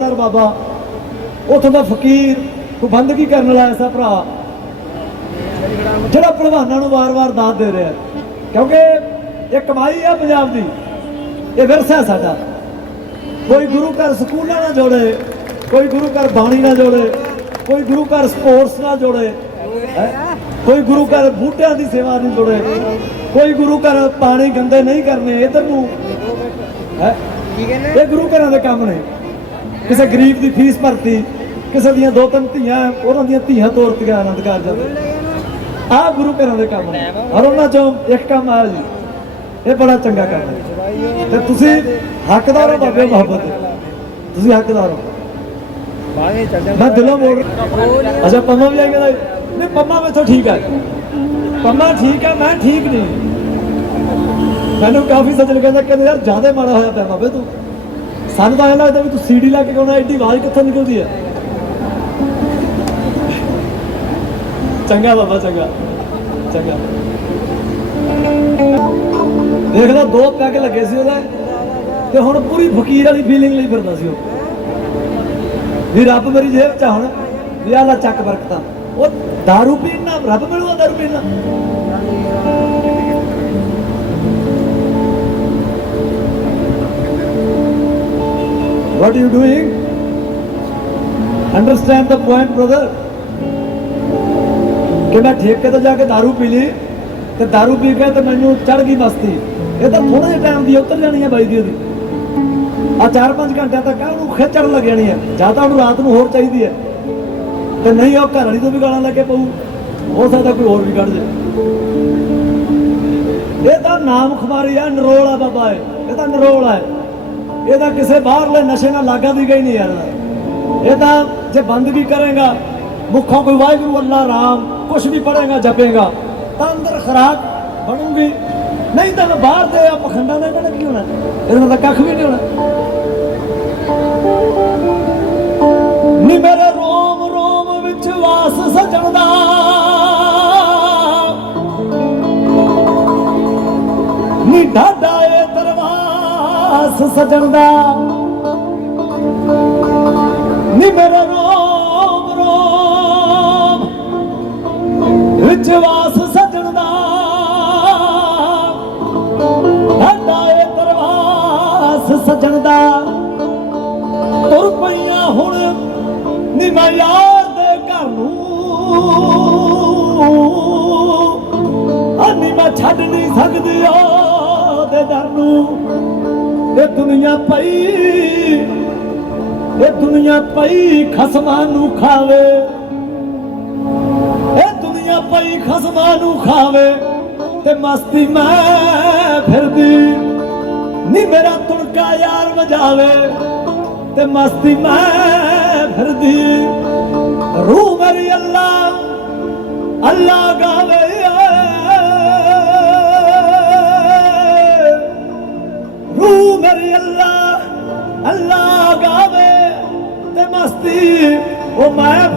Sir ਬਾਬਾ, ਉਥੋਂ ਦਾ ਫਕੀਰ ਕੋ ਬੰਦਗੀ ਕਰਨ ਵਾਲਾ ਐਸਾ ਭਰਾ? ਜਿਹੜਾ ਭਲਵਾਨਾਂ ਨੂੰ ਵਾਰ-ਵਾਰ ਦਾਤ ਦੇ ਰਿਹਾ ਕਿਉਂਕਿ ਇਹ ਕਮਾਈ ਆ ਪੰਜਾਬ ਦੀ। ਇਹ ਵਿਰਸਾ ਸਾਡਾ। ਕੋਈ ਗੁਰੂ ਘਰ ਸਕੂਲਾਂ ਨਾਲ ਜੋੜੇ, ਕੋਈ ਗੁਰੂ ਘਰ ਬਾਣੀ ਨਾਲ ਜੋੜੇ, ਕੋਈ ਗੁਰੂ ਘਰ ਸਪੋਰਟਸ ਨਾਲ ਜੋੜੇ ਕੋਈ ਗੁਰੂ ਘਰ ਬੂਟਿਆਂ ਦੀ ਸੇਵਾ ਨੂੰ ਜੋੜੇ, ਕੋਈ ਗੁਰੂ ਘਰ ਪਾਣੀ ਗੰਦੇ ਨਹੀਂ ਕਰਨੇ ਇਧਰ ਨੂੰ, ਹੈ? ਇਹ ਗੁਰੂ ਘਰਾਂ ਦੇ ਕੰਮ ਨੇ। ਕਿਸੇ ਗਰੀਬ ਦੀ ਫੀਸ ਭਰਤੀ, ਕਿਸੇ ਦੀਆਂ ਦੋ ਤਿੰਨ ਧੀਆਂ, ਉਹਨਾਂ ਦੀਆਂ ਧੀਆਂ ਤੋਰਤੀਆਂ ਆਨੰਦ ਕਾਰਜਾਂ ਦੇ ਆਹ ਗੁਰੂ ਘਰਾਂ ਦੇ ਕੰਮ ਨੇ। ਔਰ ਉਹਨਾਂ ਚੋਂ ਇੱਕ ਕੰਮ ਆਇਆ ਜੀ। ਇਹ ਬੜਾ ਚੰਗਾ ਕੰਮ ਹੈ। ਤੇ ਤੁਸੀਂ ਹੱਕਦਾਰ ਹੋ ਬਾਬੇ ਮੁਹੱਬਤ। ਤੁਸੀਂ ਹੱਕਦਾਰ ਹੋ। ਮੈਂ ਦਿਲੋਂ ਬੋਲ ਅੱਛਾ, ਪੰਮਾ ਵੀ ਆ ਗਿਆ ਨਹੀਂ, ਪੰਮਾ ਮੈਥੋਂ ਠੀਕ ਹੈ ਪੰਮਾ ਠੀਕ ਹੈ ਮੈਂ ਠੀਕ ਨਹੀਂ। ਮੈਨੂੰ ਕਾਫੀ ਸੱਜਣ ਕਹਿੰਦਾ, ਕਹਿੰਦੇ, ਯਾਰ, ਜ਼ਿਆਦਾ ਮਾੜਾ ਹੋਇਆ ਪਿਆ ਬਾਬੇ ਤੂੰ। ਸਾਨੂੰ ਤਾਂ ਐਂ ਲੱਗਦਾ ਵੀ ਤੂੰ ਸੀਡੀ ਲਾ ਕੇ ਗਾਉਣਾ ਐਡੀ ਆਵਾਜ਼ ਕਿੱਥੋਂ ਨਿਕਲਦੀ ਹੈ ਚੰਗਾ ਬਾਬਾ ਚੰਗਾ ਚੰਗਾ ਦੇਖ ਲਓ ਦੋ ਪੈਗ ਲੱਗੇ ਸੀ ਉਹਦੇ ਤੇ ਹੁਣ ਪੂਰੀ ਫਕੀਰ ਵਾਲੀ ਫੀਲਿੰਗ ਲਈ ਫਿਰਦਾ ਸੀ ਉਹ ਵੀ ਰੱਬ ਮੇਰੀ ਜੇਬ ਚ ਆ ਹੁਣ ਵੀ ਆਹ ਲੈ ਚੱਕ ਬਰਕਤਾਂ ਉਹ दारू ਪੀਣ ਨਾਲ ਰੱਬ ਮਿਲੂਗਾ दारू ਪੀਣ ਨਾਲ What are you doing? Understand the point, brother? ਕਿ ਮੈਂ ਠੇਕੇ ਤੇ ਜਾ ਕੇ दारू ਪੀ ਲਈ ਤੇ दारू ਪੀ ਕੇ ਤੇ ਮੈਨੂੰ ਚੜ ਗਈ ਮਸਤੀ ਇਹ ਤਾਂ ਥੋੜੇ ਜਿਹੇ ਟਾਈਮ ਦੀ ਉਤਰ ਜਾਣੀ ਹੈ ਬਾਈ ਦੀ ਉਹਦੀ ਆ 4-5 ਘੰਟਿਆਂ ਤੱਕ ਆ ਉਹਨੂੰ ਖੇਚਣ ਲੱਗ ਜਾਣੀ ਹੈ ਜਾਂ ਤਾਂ ਉਹਨੂੰ ਰਾਤ ਨੂੰ ਹੋਰ ਚਾਹੀਦੀ ਹੈ ਤੇ ਨਹੀਂ ਉਹ ਘਰ ਵਾਲੀ ਤੋਂ ਵੀ ਗਾਲਾਂ ਲੈ ਕੇ ਪਊ ਹੋ ਸਕਦਾ ਕੋਈ ਹੋਰ ਵੀ ਕੱਢ ਜੇ ਇਹ ਤਾਂ ਨਾਮ ਖਮਾਰੀ ਆ ਨਰੋਲ ਆ ਬਾਬਾ ਇਹ ਇਹ ਤਾਂ ਨਰੋਲ ਆ ਇਹ ਤਾਂ ਕਿਸੇ ਬਾਹਰਲੇ ਨਸ਼ੇ ਨਾਲ ਲਾਗਾ ਦੀ ਗਈ ਨਹੀਂ ਯਾਰ। ਇਹ ਤਾਂ ਜੇ ਬੰਦਗੀ ਕਰੇਗਾ, ਮੁੱਖੋਂ ਕੋਈ ਵਾਹਿਗੁਰੂ, ਅੱਲਾ, ਰਾਮ, ਕੁਛ ਵੀ ਪੜੇਗਾ ਜਪੇਗਾ, ਤਾਂ ਅੰਦਰ ਖਰਾਕ ਬਣੂਗੀ। ਨਹੀਂ ਤਾਂ ਬਾਹਰ ਦੇ ਆ ਪਖੰਡਾਂ ਦਾ ਇਹਨਾਂ ਕੀ ਹੋਣਾ ਇਹਦੇ ਨਾਲ ਕੱਖ ਵੀ ਨਹੀਂ ਹੋਣਾ ਨੀ ਮੇਰੇ ਰੋਮ ਰੋਮ ਵਿੱਚ ਵਾਸ ਸਜਣ ਦਾ ਸਜਣ ਦਾ ਨੀ ਮੇਰੇ ਰੋਮ ਰੋਮ ਵਿੱਚ ਵਾਸ ਦੁਨੀਆ ਪਈ, ਇਹ ਦੁਨੀਆ ਪਈ ਖਸਮਾਂ ਨੂੰ ਖਾਵੇ। ਇਹ ਦੁਨੀਆ ਪਈ ਖਸਮਾਂ ਨੂੰ ਖਾਵੇ ਤੇ ਮਸਤੀ ਮੈਂ ਫਿਰਦੀ। ਨੀ ਮੇਰਾ ਤੁਣਕਾ ਯਾਰ ਵਜਾਵੇ ਤੇ ਮਸਤੀ ਮੈਂ ਫਿਰਦੀ। ਰੂਹ ਮੇਰੀ ਅੱਲਾ ਅੱਲਾ ਗਾਵੇ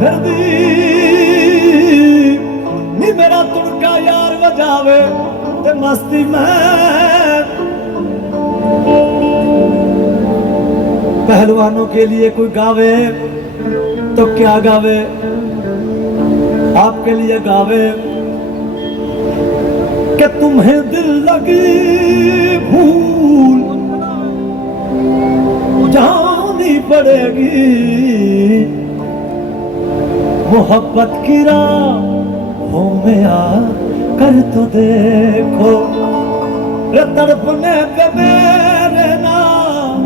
ਫਿਰਦੀ ਨੀ ਮੇਰਾ ਤੁਣਕਾ ਯਾਰ ਵਜਾਵੇ ਤੇ ਮਸਤੀ ਮੈਂ पहलवानों के लिए कोई गावे तो क्या गावे आपके लिए गावे कि तुम्हें दिल लगी भूल जानी पड़ेगी मोहब्बत की राहों में आ कर तो देखो रे तड़पने पे मेरे नाम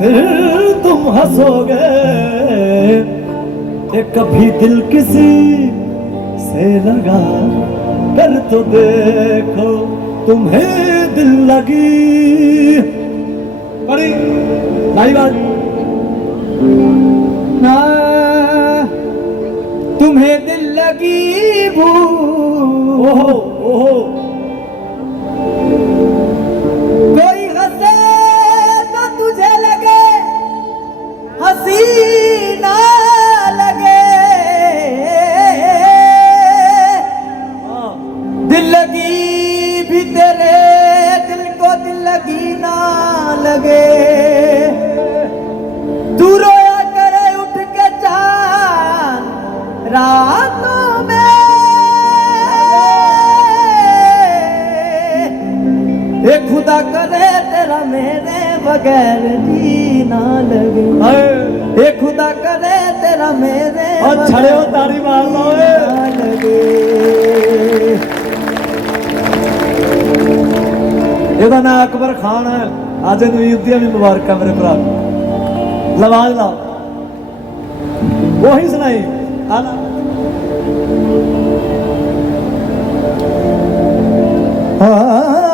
फिर तुम हंसोगे कि कभी दिल किसी से लगा कर तो देखो तुम्हें दिल लगी बड़ी लाई बात ना तुम्हें दिल लगी भूल ओहो ओहो ਛੜਿਓ ਤਾੜੀ ਮਾਰਦਾ ਓਏ। ਇਹਦਾ ਨਾਮ ਅਕਬਰ ਖਾਨ ਹੈ। ਅੱਜ ਨੂੰ ਈਦ ਦੀਆਂ ਵੀ ਮੁਬਾਰਕਾਂ ਮੇਰੇ ਭਰਾ ਲਵਾਜ਼ ਲਾ। ਉਹੀ ਸੁਣਾਈ। ਆਲਾ ਆ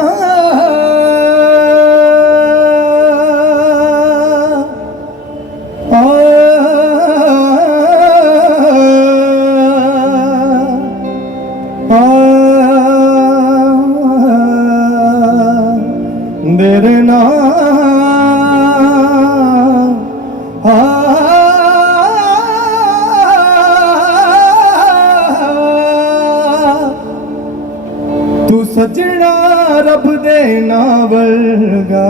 ਰੱਬ ਦੇ ਨਾਂ ਵਰਗਾ।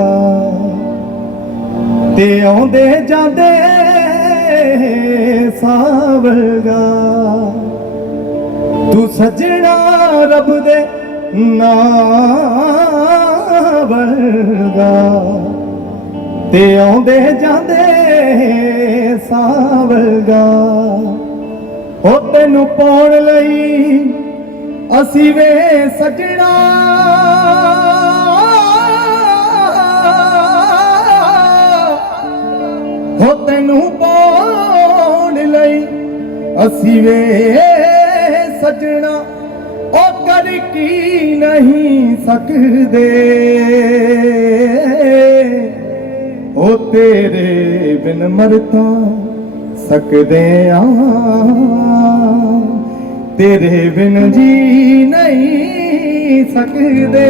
ਤੇ ਆਉਂਦੇ ਜਾਂਦੇ ਸਾਵਰਗਾ ਤੂੰ ਸਜਣਾ ਰੱਬ ਦੇ ਨਾਂ ਵਰਗਾ। ਤੇ ਆਉਂਦੇ ਜਾਂਦੇ ਸਾਵਰਗਾ ਉਹ ਤੈਨੂੰ ਪਾਉਣ ਲਈ ਅਸੀਂ ਵੇ ਸਜਣਾ। ਹੋ ਤੈਨੂੰ ਪਾਉਣ ਲਈ ਅਸੀਂ ਵੇ ਸਜਣਾ। ਉਹ ਕਰ ਕੀ ਨਹੀਂ ਸਕਦੇ। ਉਹ ਤੇਰੇ ਬਿਨ ਮਰ ਤਾਂ ਸਕਦੇ ਆ। ਤੇਰੇ ਬਿਨ ਜੀ ਨਹੀਂ ਸਕਦੇ।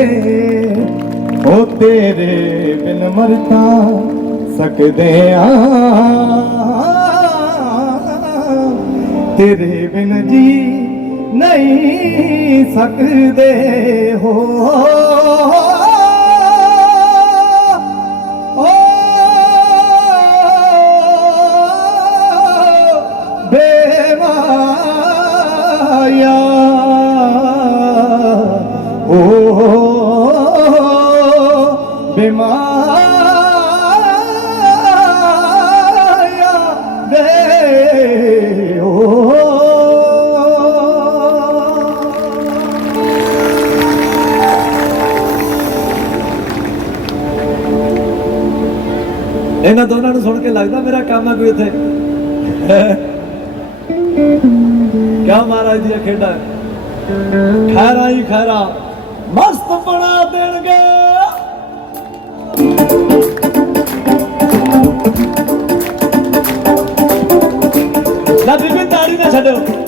ਉਹ ਤੇਰੇ ਬਿਨ ਮਰ ਸਕਦੇ ਆ। ਤੇਰੇ ਬਿਨ ਜੀ ਨਹੀਂ ਸਕਦੇ ਹੋ। ਬੇਮਾਇਆ ਵੇ ਓ ਇਹਨਾਂ ਦੋਨਾਂ ਨੂੰ ਸੁਣ ਕੇ ਲੱਗਦਾ ਮੇਰਾ ਕੰਮ ਆ ਕੋਈ ਇੱਥੇ। ਕਿਆ ਮਹਾਰਾਜ ਦੀਆਂ ਖੇਡਾਂ ਹੈ? ਖੈਰਾ ਹੀ ਖੈਰਾ ਮਸਤ ਬਣਾ ਦੇਣਗੇ। ਲੈ ਬੀਬੀ ਤਾੜੀ ਨਾ ਛੱਡੋ।